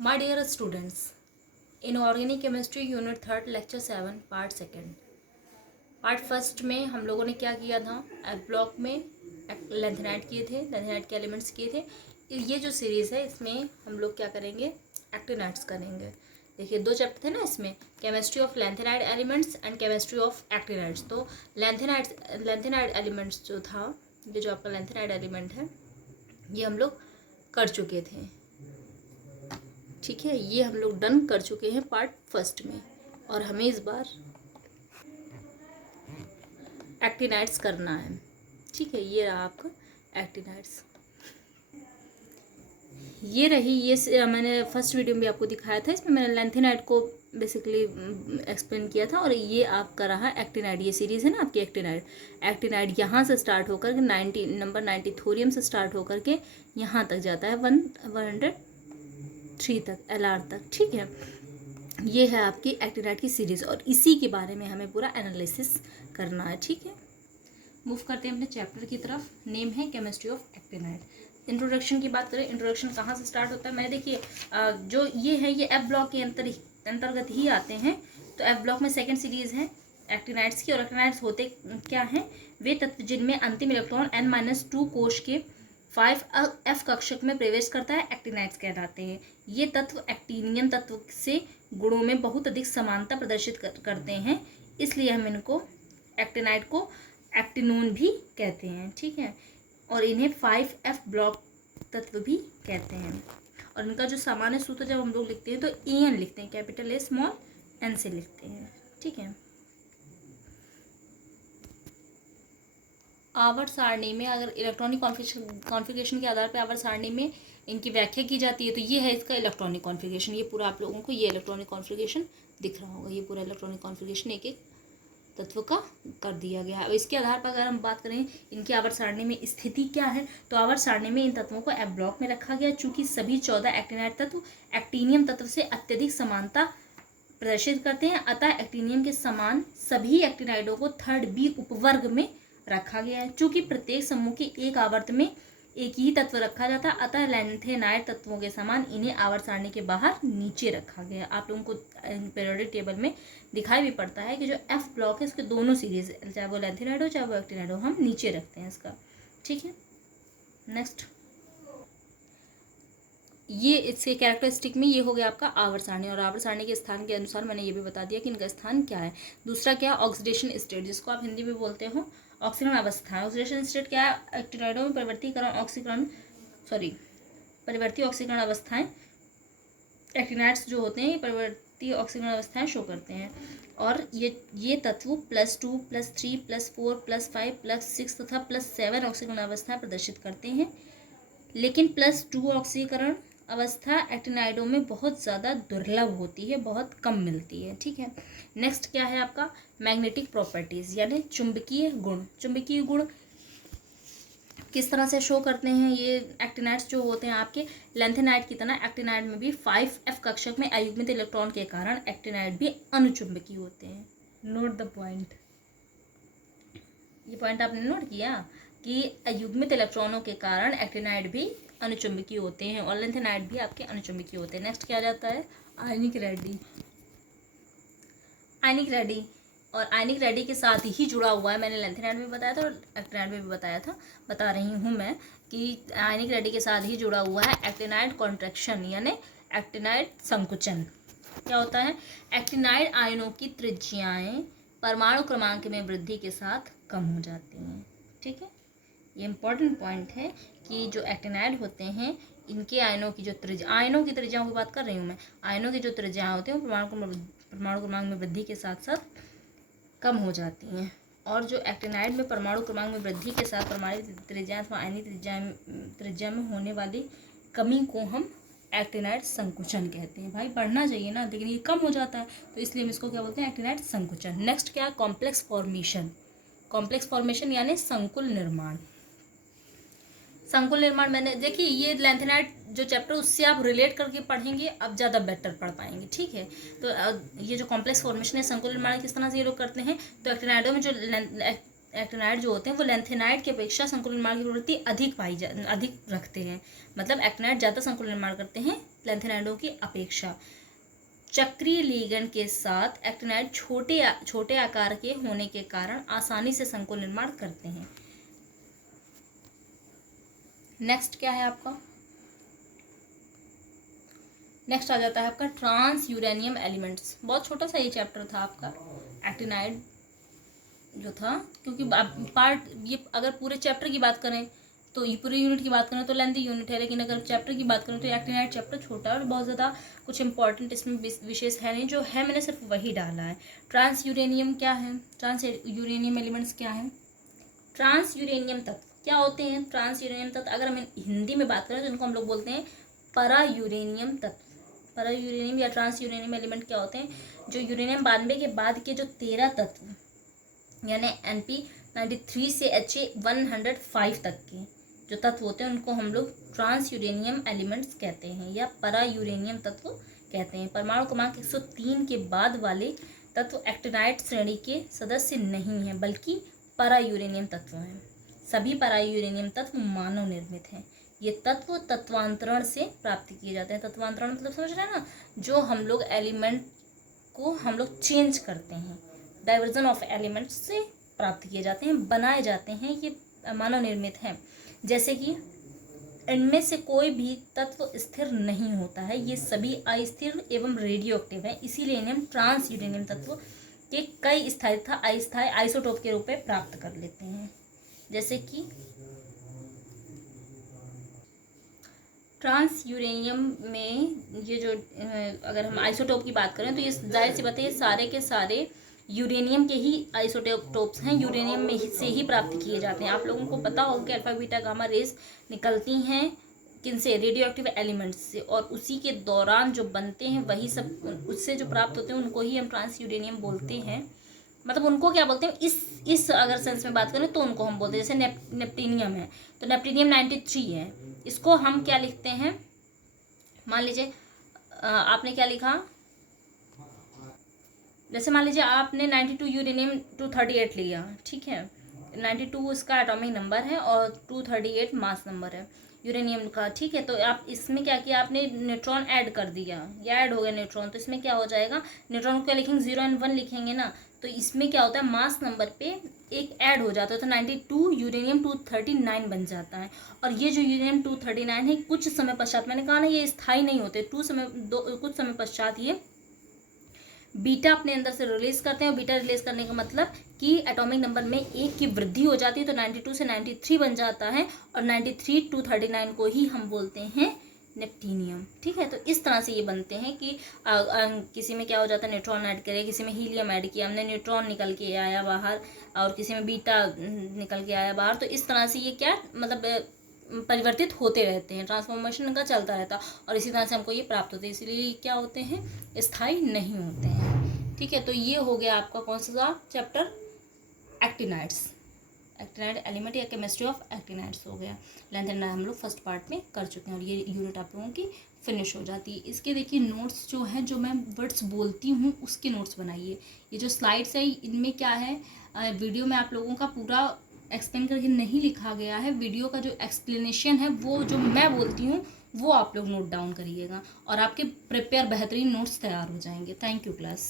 My dear students, in Organic Chemistry Unit 3 Lecture 7 Part 2 part first में हम लोगों ने क्या किया था, एफ ब्लॉक में लेंथेनाइड किए थे, लेंथेनाइड के एलिमेंट्स किए थे। ये जो सीरीज़ है इसमें हम लोग क्या करेंगे, एक्टिनाइड्स करेंगे। देखिए दो चैप्टर थे ना इसमें, chemistry of lanthanide elements and chemistry of actinides. तो लेंथेनाइड एलिमेंट्स जो था, ये जो आपका लेंथेनाइड एलिमेंट है ये हम लोग कर चुके थे, ठीक है। ये हम लोग डन कर चुके हैं पार्ट फर्स्ट में, और हमें इस बार एक्टिनाइड्स करना है, ठीक है। ये रहा आपका एक्टिनाइड्स, ये रही। ये मैंने फर्स्ट वीडियो में भी आपको दिखाया था, इसमें मैंने लेंथेनाइड को बेसिकली एक्सप्लेन किया था। और ये आपका रहा एक्टिनाइड, ये सीरीज़ है ना आपकी एक्टिनाइड यहाँ से स्टार्ट होकर के नंबर 90 थोरियम से स्टार्ट होकर के यहाँ तक जाता है 103 तक, LR तक, ठीक है। ये है आपकी एक्टिनाइड की सीरीज़, और इसी के बारे में हमें पूरा एनालिसिस करना है, ठीक है। मूव करते हैं अपने चैप्टर की तरफ। नेम है केमिस्ट्री ऑफ एक्टिनाइड। इंट्रोडक्शन की बात करें, इंट्रोडक्शन कहाँ से स्टार्ट होता है। मैंने देखिए जो ये है ये एफ ब्लॉक के अंतर्गत ही आते हैं। तो एफ ब्लॉक में सेकेंड सीरीज़ है एक्टिनाइड्स की। और एक्टिनाइड्स होते क्या हैं, वे तत्व जिनमें अंतिम इलेक्ट्रॉन N-2 कोश के 5f कक्षक में प्रवेश करता है, एक्टिनाइड्स कहलाते हैं। ये तत्व एक्टिनियम तत्व से गुणों में बहुत अधिक समानता प्रदर्शित करते हैं, इसलिए हम इनको एक्टिनाइड को एक्टिनोन भी कहते हैं, ठीक है। और इन्हें 5f ब्लॉक तत्व भी कहते हैं। और इनका जो सामान्य सूत्र जब हम लोग लिखते हैं तो AN लिखते हैं, कैपिटल A स्मॉल n से लिखते हैं, ठीक है। आवर्त सारणी में अगर इलेक्ट्रॉनिक कॉन्फ़िगरेशन के आधार पर आवर्त सारणी में इनकी व्याख्या की जाती है, तो ये है इसका इलेक्ट्रॉनिक कॉन्फ़िगरेशन। ये पूरा आप लोगों को ये इलेक्ट्रॉनिक कॉन्फ़िगरेशन दिख रहा होगा, ये पूरा इलेक्ट्रॉनिक कॉन्फ़िगरेशन एक एक तत्व का कर दिया गया है। अब इसके आधार पर अगर हम बात करें इनकी आवर्त सारणी में स्थिति क्या है, तो आवर्त सारणी में इन तत्वों को एफ ब्लॉक में रखा गया। चूंकि सभी 14 एक्टिनाइड तत्व एक्टिनियम तत्व से अत्यधिक समानता प्रदर्शित करते हैं, अतः एक्टिनियम के समान सभी एक्टिनाइडों को 3rd B उपवर्ग में रखा गया है। चूंकि प्रत्येक समूह के एक आवर्त में एक ही तत्व रखा जाता है, अतः लेंथेनाइड तत्वों के समान इन्हें आवर्त सारणी के बाहर नीचे रखा गया। आप लोगों को पीरियोडिक टेबल में दिखाई भी पड़ता है कि जो एफ ब्लॉक है इसके दोनों सीरीज, चाहे वो लेंथेनाइड हो चाहे वो एक्टिनाइड हो, हम नीचे रखते हैं इसका, ठीक है। नेक्स्ट, ये इसके कैरेक्टरिस्टिक में ये हो गया आपका आवर्त सारणी। और आवर्त सारणी के स्थान के अनुसार मैंने ये भी बता दिया कि इनका स्थान क्या है। दूसरा क्या, ऑक्सीडेशन स्टेट, जिसको आप हिंदी में बोलते हो ऑक्सीकरण अवस्था। ऑक्सीडेशन स्टेट क्या है, एक्टिनाइडों में परिवर्ती ऑक्सीकरण अवस्थाएं, एक्टिनाइड्स जो होते हैं ये परिवर्ती ऑक्सीकरण अवस्थाएं शो करते हैं। और ये तत्व +2 +3 +4 +5 +6 तथा +7 ऑक्सीकरण अवस्थाएं प्रदर्शित करते हैं। लेकिन +2 ऑक्सीकरण अवस्था एक्टिनाइडों में बहुत ज़्यादा दुर्लभ होती है, बहुत कम मिलती है, ठीक है। नेक्स्ट क्या है आपका, मैग्नेटिक प्रॉपर्टीज़, यानी चुंबकीय गुण। चुंबकीय गुण किस तरह से शो करते हैं, ये एक्टिनाइड्स जो होते हैं आपके लेंथेनाइड की तरह एक्टिनाइड में भी 5f कक्षक में अयुग्मित इलेक्ट्रॉन के कारण एक्टिनाइड भी अनुचुंबकीय होते हैं। नोट द पॉइंट, ये पॉइंट आपने नोट किया कि अयुग्मित इलेक्ट्रॉनों के कारण एक्टिनाइड भी अनुचुंबकीय होते हैं और लेंथेनाइड भी आपके अनुचुंबकीय होते हैं। नेक्स्ट क्या जाता है, आयनिक रेडी। आयनिक रेडी, और आयनिक रेडी के साथ ही जुड़ा हुआ है, मैंने लेंथेनाइड में बताया था और एक्टिनाइड में भी बताया था, बता रही हूँ मैं कि आयनिक रेडी के साथ ही जुड़ा हुआ है एक्टिनाइड कॉन्ट्रैक्शन, यानी एक्टिनाइड संकुचन। क्या होता है, एक्टिनाइड आयनों की त्रिज्याएं परमाणु क्रमांक में वृद्धि के साथ कम हो जाती हैं, ठीक है। ये इंपॉर्टेंट पॉइंट है कि जो एक्टिनाइड होते हैं इनके आयनों की जो आयनों की त्रिज्याओं की बात कर रही हूँ मैं, आयनों की जो त्रिज्याएं होती हैं वो परमाणु क्रमांक में वृद्धि के साथ साथ कम हो जाती हैं। और जो एक्टिनाइड में परमाणु क्रमांक में वृद्धि के साथ परमाणु त्रिज्या अथवा आयनिक त्रिज्या में होने वाली कमी को हम एक्टिनाइड संकुचन कहते हैं। भाई बढ़ना चाहिए ना, लेकिन ये कम हो जाता है, तो इसलिए हम इसको क्या बोलते हैं, एक्टिनाइड संकुचन। नेक्स्ट क्या है, कॉम्प्लेक्स फॉर्मेशन। कॉम्प्लेक्स फॉर्मेशन यानी संकुल निर्माण। संकुल निर्माण, मैंने देखिए ये लेंथेनाइड जो चैप्टर उससे आप रिलेट करके पढ़ेंगे, अब ज़्यादा बेटर पढ़ पाएंगे, ठीक है। तो ये जो कॉम्प्लेक्स फॉर्मेशन है, संकुल निर्माण किस तरह से ये लोग करते हैं, तो एक्टिनाइडों में जो एक्टिनाइड जो होते हैं वो लैंथेनाइड की अपेक्षा संकुलन निर्माण की प्रवृत्ति अधिक रखते हैं। मतलब एक्टिनाइड ज़्यादा संकुलन निर्माण करते हैं लैंथेनाइडों की अपेक्षा। चक्रीय लिगैंड के साथ एक्टिनाइड छोटे आकार के होने के कारण आसानी से संकुलन निर्माण करते हैं। नेक्स्ट क्या है आपका? नेक्स्ट आ जाता है आपका ट्रांस यूरेनियम एलिमेंट्स। बहुत छोटा सा ये चैप्टर था आपका एक्टिनाइड जो था, क्योंकि पार्ट ये अगर पूरे चैप्टर की बात करें तो ये पूरे यूनिट की बात करें तो लेंथी यूनिट है, लेकिन अगर चैप्टर की बात करें तो एक्टिनाइड चैप्टर छोटा है और बहुत ज़्यादा कुछ इंपॉर्टेंट इसमें विशेष है नहीं, जो है मैंने सिर्फ वही डाला है। ट्रांस यूरेनियम क्या है? ट्रांस यूरेनियम एलिमेंट्स क्या है? ट्रांस यूरेनियम तत्व क्या होते हैं? ट्रांस यूरेनियम तत्व अगर हम हिंदी में बात करें तो इनको हम लोग बोलते हैं परा यूरेनियम तत्व। परा यूरेनियम या ट्रांस यूरेनियम एलिमेंट क्या होते हैं? जो यूरेनियम 92 के बाद के जो 13 तत्व यानी NP93 से Ha105 तक के जो तत्व होते हैं उनको हम लोग ट्रांस यूरेनियम एलिमेंट्स कहते हैं या परा यूरेनियम तत्व कहते हैं। परमाणु क्रमांक 103 के बाद वाले तत्व एक्टिनाइड श्रेणी के सदस्य नहीं हैं बल्कि परा यूरेनियम तत्व हैं। सभी परा यूरेनियम तत्व मानव निर्मित हैं। ये तत्व तत्वांतरण से प्राप्त किए जाते हैं। तत्वांतरण मतलब समझ रहे हैं ना, जो हम लोग एलिमेंट को हम लोग चेंज करते हैं, डाइवर्जन ऑफ एलिमेंट्स से प्राप्त किए जाते हैं, बनाए जाते हैं। ये मानव निर्मित हैं। जैसे कि इनमें से कोई भी तत्व स्थिर नहीं होता है, ये सभी अस्थिर एवं रेडियो एक्टिव है, इसीलिए इन्हें हम ट्रांस यूरेनियम तत्व के कई स्थायी तथा अस्थायी आइसोटोप के रूप में प्राप्त कर लेते हैं। जैसे कि ट्रांस यूरेनियम में ये जो अगर हम आइसोटोप की बात करें तो ये जाहिर सी बात है, ये सारे के सारे यूरेनियम के ही आइसोटोप्स हैं, यूरेनियम में से ही प्राप्त किए जाते हैं। आप लोगों को पता होगा कि अल्फा बीटा गामा रेज निकलती हैं किनसे? रेडियो एक्टिव एलिमेंट्स से, और उसी के दौरान जो बनते हैं वही सब उससे जो प्राप्त होते हैं उनको ही हम ट्रांस यूरेनियम बोलते हैं। मतलब उनको क्या बोलते हैं, इस अगर सेंस में बात करें तो उनको हम बोलते हैं, जैसे नेप्टीनियम है तो नेप्टीनियम 93 है, इसको हम क्या लिखते हैं? मान लीजिए आपने क्या लिखा, जैसे मान लीजिए आपने 92 यूरेनियम 238 लिया, ठीक है, 92 उसका एटॉमिक नंबर है और 238 मास नंबर है यूरेनियम का, ठीक है। तो आप इसमें क्या किया, आपने न्यूट्रॉन ऐड कर दिया, या ऐड हो गया न्यूट्रॉन, तो इसमें क्या हो जाएगा, न्यूट्रॉन को क्या लिखेंगे, 0 और 1 लिखेंगे ना, तो इसमें क्या होता है, मास नंबर पे एक ऐड हो जाता है, तो 92 यूरेनियम 239 बन जाता है। और ये जो यूरेनियम 239 है कुछ समय पश्चात, मैंने कहा ना ये स्थायी नहीं होते, कुछ समय पश्चात ये बीटा अपने अंदर से रिलीज करते हैं। और बीटा रिलीज करने का मतलब कि एटॉमिक नंबर में 1 की वृद्धि हो जाती है, तो 92 से 93 बन जाता है, और 93 239 को ही हम बोलते हैं नेप्टीनियम, ठीक है। तो इस तरह से ये बनते हैं कि किसी में क्या हो जाता है, न्यूट्रॉन ऐड करें, किसी में हीलियम ऐड किया हमने, न्यूट्रॉन निकल के आया बाहर, और किसी में बीटा निकल के आया बाहर। तो इस तरह से ये क्या मतलब परिवर्तित होते रहते हैं, ट्रांसफॉर्मेशन का चलता रहता है, और इसी तरह से हमको ये प्राप्त होते हैं, इसलिए क्या होते हैं, स्थायी नहीं होते हैं, ठीक है। तो ये हो गया आपका कौन सा चैप्टर, एक्टिनाइड्स, एक्टिनाइड एलिमेंट या केमिस्ट्री ऑफ एक्टिनाइड्स हो गया। लेंथ हम लोग फर्स्ट पार्ट में कर चुके हैं, और ये यूनिट आप लोगों की फिनिश हो जाती है। इसके देखिए नोट्स जो हैं, जो मैं वर्ड्स बोलती हूँ उसके नोट्स बनाइए। ये जो स्लाइड्स है इनमें क्या है, वीडियो में आप लोगों का पूरा एक्सप्लेन करके नहीं लिखा गया है, वीडियो का जो एक्सप्लेनेशन है वो जो मैं बोलती हूँ वो आप लोग नोट डाउन करिएगा, और आपके प्रिपेयर बेहतरीन नोट्स तैयार हो जाएंगे। Thank you class.